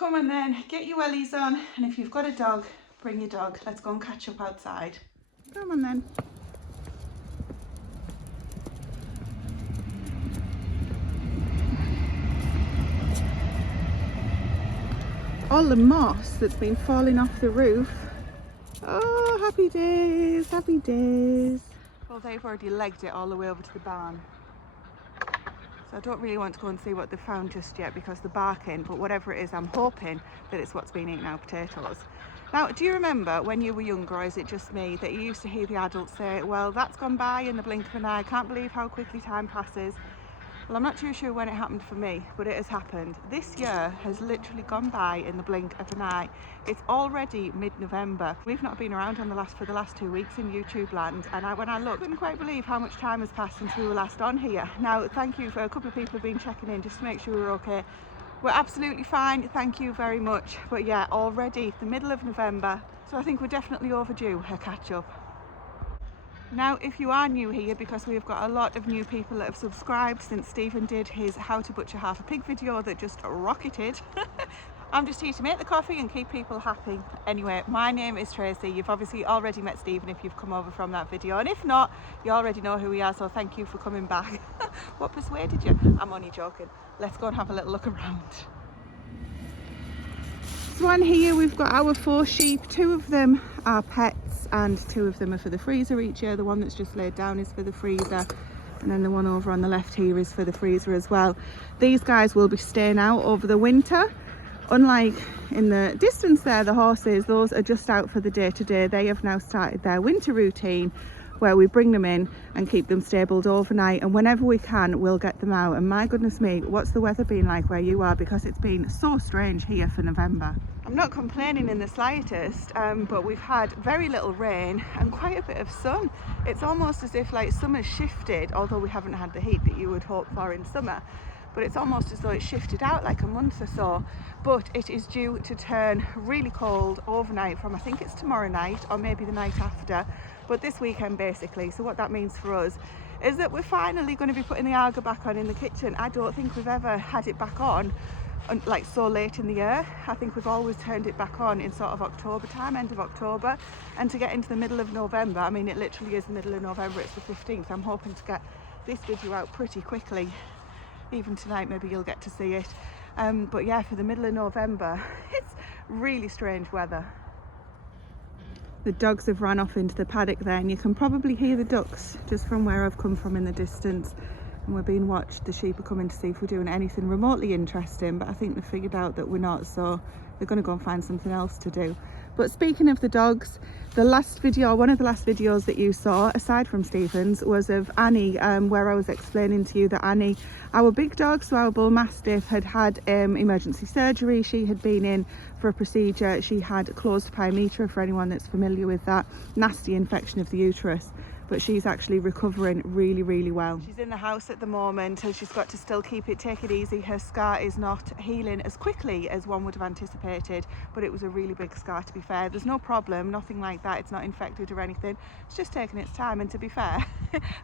Come on then, get your wellies on, and if you've got a dog, bring your dog. Let's go and catch up outside. Come on then. All the moss that's been falling off the roof. Oh, happy days, happy days. Well, they've already legged it all the way over to the barn. So I don't really want to go and see what they've found just yet because they're barking, but whatever it is, I'm hoping that it's what's been eating our potatoes. Now, do you remember when you were younger, or is it just me, that you used to hear the adults say, well, that's gone by in the blink of an eye, can't believe how quickly time passes. Well, I'm not too sure when it happened for me, but it has happened. This year has literally gone by in the blink of an eye. It's already mid-November. We've not been around for the last 2 weeks in YouTube land, and when I looked, I couldn't quite believe how much time has passed since we were last on here. Now, thank you for a couple of people have been checking in just to make sure we're okay. We're absolutely fine, thank you very much. But yeah, already the middle of November, so I think we're definitely overdue a catch-up. Now, if you are new here, because we've got a lot of new people that have subscribed since Stephen did his how to butcher half a pig video that just rocketed. I'm just here to make the coffee and keep people happy. Anyway, my name is Tracy. You've obviously already met Stephen if you've come over from that video, and if not, you already know who we are, so thank you for coming back. What persuaded you? I'm only joking. Let's go and have a little look around. So on here we've got our 4 sheep. 2 of them are pets and 2 of them are for the freezer each year. The one that's just laid down is for the freezer, and then the one over on the left here is for the freezer as well. These guys will be staying out over the winter. Unlike in the distance there, the horses, those are just out for the day-to-day. They have now started their winter routine where we bring them in and keep them stabled overnight, and whenever we can we'll get them out. And my goodness me, what's the weather been like where you are, because it's been so strange here for November. I'm not complaining in the slightest, but we've had very little rain and quite a bit of sun. It's almost as if like summer's shifted, although we haven't had the heat that you would hope for in summer. But it's almost as though it shifted out like a month or so. But it is due to turn really cold overnight from, I think it's tomorrow night or maybe the night after, but this weekend basically. So what that means for us is that we're finally going to be putting the Arga back on in the kitchen. I don't think we've ever had it back on like so late in the year. I think we've always turned it back on in sort of October time, end of October, and to get into the middle of November, I mean it literally is the middle of November, it's the 15th. I'm hoping to get this video out pretty quickly. Even tonight maybe you'll get to see it, but yeah, for the middle of November it's really strange weather. The dogs have run off into the paddock there, and you can probably hear the ducks just from where I've come from in the distance, and we're being watched. The sheep are coming to see if we're doing anything remotely interesting, but I think they've figured out that we're not, so they're going to go and find something else to do. But speaking of the dogs, the last video, one of the last videos that you saw, aside from Stephen's, was of Annie, where I was explaining to you that Annie, our big dog, so our bull mastiff, had emergency surgery. She had been in for a procedure. She had closed pyometra, for anyone that's familiar with that, nasty infection of the uterus. But she's actually recovering really, really well. She's in the house at the moment and she's got to still take it easy. Her scar is not healing as quickly as one would have anticipated, but it was a really big scar, to be fair. There's no problem, nothing like that. It's not infected or anything. It's just taking its time, and to be fair,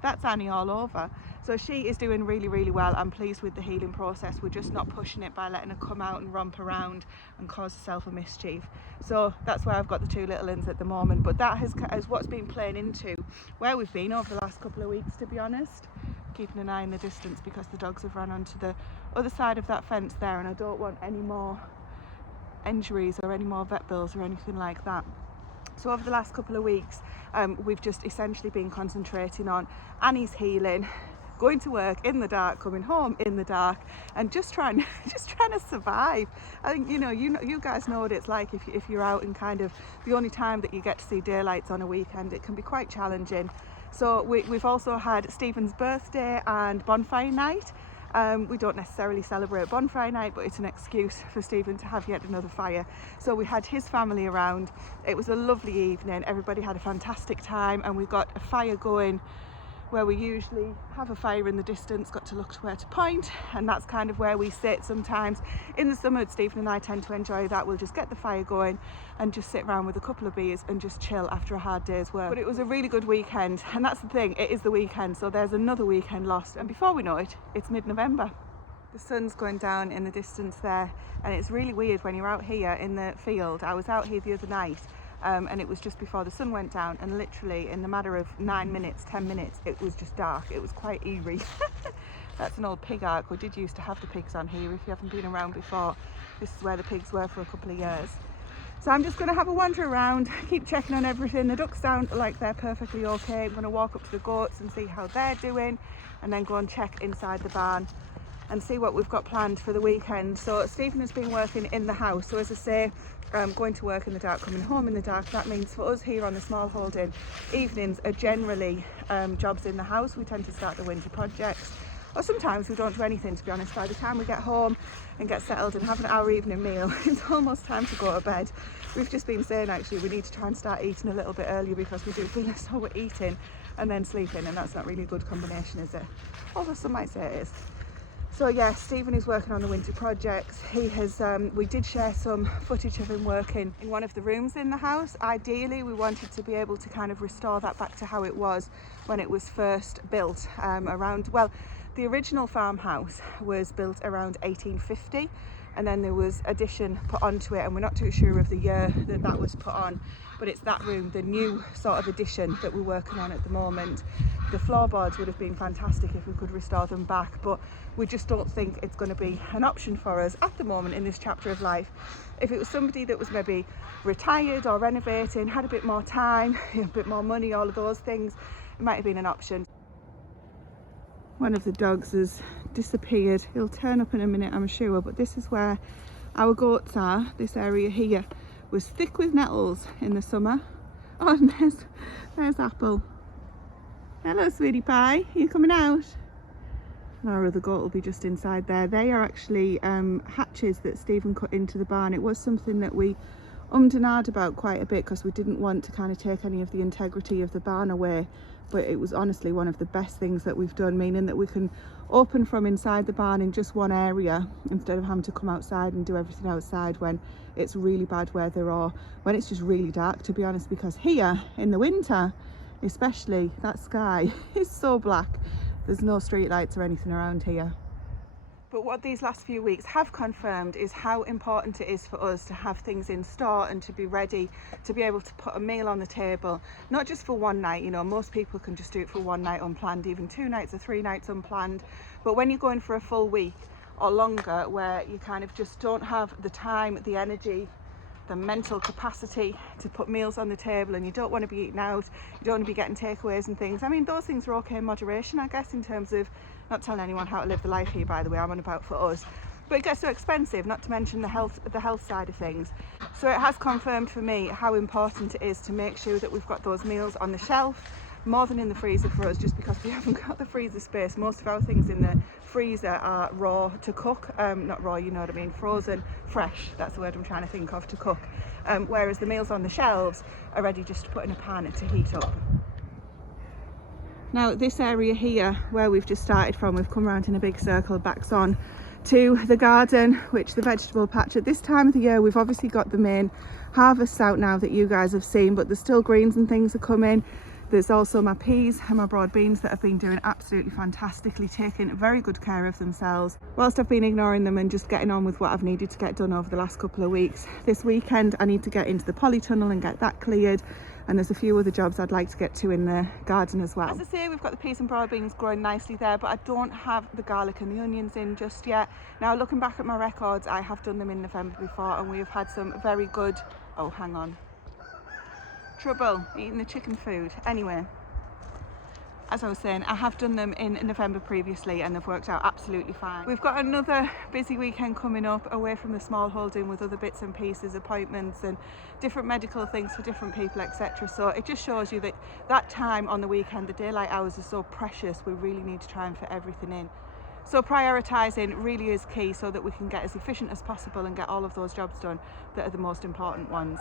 that's Annie all over. So she is doing really, really well. I'm pleased with the healing process. We're just not pushing it by letting her come out and romp around and cause herself a mischief. So that's why I've got the 2 little ones at the moment. But that has what's been playing into where we've been over the last couple of weeks, to be honest. Keeping an eye in the distance because the dogs have run onto the other side of that fence there, and I don't want any more injuries or any more vet bills or anything like that. So over the last couple of weeks, we've just essentially been concentrating on Annie's healing, going to work in the dark, coming home in the dark, and just trying to survive. I think you guys know what it's like if you're out and kind of the only time that you get to see daylights on a weekend. It can be quite challenging. So we've also had Stephen's birthday and bonfire night. We don't necessarily celebrate bonfire night, but it's an excuse for Stephen to have yet another fire. So we had his family around. It was a lovely evening. Everybody had a fantastic time, and we got a fire going where we usually have a fire in the distance, got to look to where to point, and that's kind of where we sit sometimes. In the summer, Stephen and I tend to enjoy that. We'll just get the fire going and just sit around with a couple of beers and just chill after a hard day's work. But it was a really good weekend, and that's the thing, it is the weekend, so there's another weekend lost, and before we know it, it's mid-November. The sun's going down in the distance there, and it's really weird when you're out here in the field. I was out here the other night and it was just before the sun went down, and literally in the matter of 9 minutes, 10 minutes, it was just dark. It was quite eerie. That's an old pig ark. We did used to have the pigs on here. If you haven't been around before, this is where the pigs were for a couple of years. So I'm just going to have a wander around, keep checking on everything. The ducks sound like they're perfectly okay. I'm going to walk up to the goats and see how they're doing, and then go and check inside the barn and see what we've got planned for the weekend. So Stephen has been working in the house. So as I say, going to work in the dark, coming home in the dark. That means for us here on the Smallholding, evenings are generally jobs in the house. We tend to start the winter projects, or sometimes we don't do anything, to be honest. By the time we get home and get settled and have our evening meal, it's almost time to go to bed. We've just been saying actually we need to try and start eating a little bit earlier, because we do feel as though we're eating and then sleeping, and that's not really a good combination, is it? Although some might say it is. So yeah, Stephen is working on the winter projects. He has, we did share some footage of him working in one of the rooms in the house. Ideally, we wanted to be able to kind of restore that back to how it was when it was first built around, well, the original farmhouse was built around 1850, and then there was addition put onto it, and we're not too sure of the year that that was put on, but it's that room, the new sort of addition, that we're working on at the moment. The floorboards would have been fantastic if we could restore them back, but we just don't think it's going to be an option for us at the moment in this chapter of life. If it was somebody that was maybe retired or renovating, had a bit more time, a bit more money, all of those things, it might have been an option. One of the dogs has disappeared. He'll turn up in a minute, I'm sure, but this is where our goats are. This area here was thick with nettles in the summer. Oh, and there's Apple. Hello, sweetie pie. Are you coming out? And our other goat will be just inside there. They are actually hatches that Stephen cut into the barn. It was something that we and ahed about quite a bit, because we didn't want to kind of take any of the integrity of the barn away, but it was honestly one of the best things that we've done, meaning that we can open from inside the barn in just one area instead of having to come outside and do everything outside when it's really bad weather or when it's just really dark, to be honest, because here in the winter especially, that sky is so black. There's no street lights or anything around here. But what these last few weeks have confirmed is how important it is for us to have things in store and to be ready to be able to put a meal on the table, not just for one night. You know, most people can just do it for one night unplanned, even 2 nights or 3 nights unplanned. But when you're going for a full week or longer, where you kind of just don't have the time, the energy, the mental capacity to put meals on the table, and you don't want to be eating out, you don't want to be getting takeaways and things. I mean, those things are okay in moderation, I guess, in terms of not telling anyone how to live the life here, by the way. I'm on about for us, but it gets so expensive, not to mention the health side of things. So it has confirmed for me how important it is to make sure that we've got those meals on the shelf, more than in the freezer for us, just because we haven't got the freezer space. Most of our things in the freezer are raw to cook, not raw, you know what I mean, frozen, fresh, that's the word I'm trying to think of, to cook, whereas the meals on the shelves are ready just to put in a pan to heat up. Now this area here where we've just started from, we've come around in a big circle, backs on to the garden, which the vegetable patch. At this time of the year we've obviously got the main harvests out now that you guys have seen, but there's still greens and things are coming. There's also my peas and my broad beans that have been doing absolutely fantastically, taking very good care of themselves, whilst I've been ignoring them and just getting on with what I've needed to get done over the last couple of weeks. This weekend I need to get into the polytunnel and get that cleared, and there's a few other jobs I'd like to get to in the garden as well. As I say, we've got the peas and broad beans growing nicely there, but I don't have the garlic and the onions in just yet. Now, looking back at my records, I have done them in November before, and we have had some very good, oh hang on, trouble eating the chicken food. Anyway, as I was saying, I have done them in November previously and they've worked out absolutely fine. We've got another busy weekend coming up away from the Smallholding, with other bits and pieces, appointments and different medical things for different people, etc. So it just shows you that that time on the weekend, the daylight hours, are so precious. We really need to try and fit everything in. So prioritising really is key, so that we can get as efficient as possible and get all of those jobs done that are the most important ones.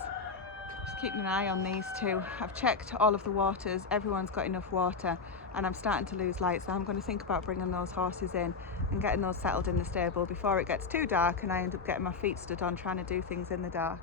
Just keeping an eye on these two. I've checked all of the waters, everyone's got enough water, and I'm starting to lose light, so I'm going to think about bringing those horses in and getting those settled in the stable before it gets too dark and I end up getting my feet stood on trying to do things in the dark.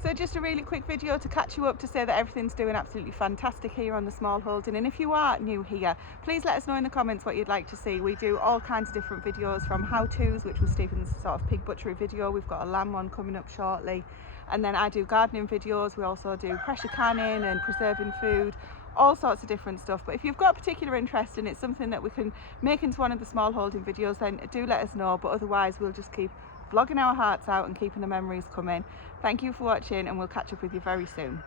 So just a really quick video to catch you up, to say that everything's doing absolutely fantastic here on the Smallholding. And if you are new here, please let us know in the comments what you'd like to see. We do all kinds of different videos, from how-tos, which was Stephen's sort of pig butchery video. We've got a lamb one coming up shortly. And then I do gardening videos. We also do pressure canning and preserving food, all sorts of different stuff. But if you've got a particular interest and it's something that we can make into one of the Smallholding videos, then do let us know. But otherwise, we'll just keep vlogging our hearts out and keeping the memories coming. Thank you for watching, and we'll catch up with you very soon.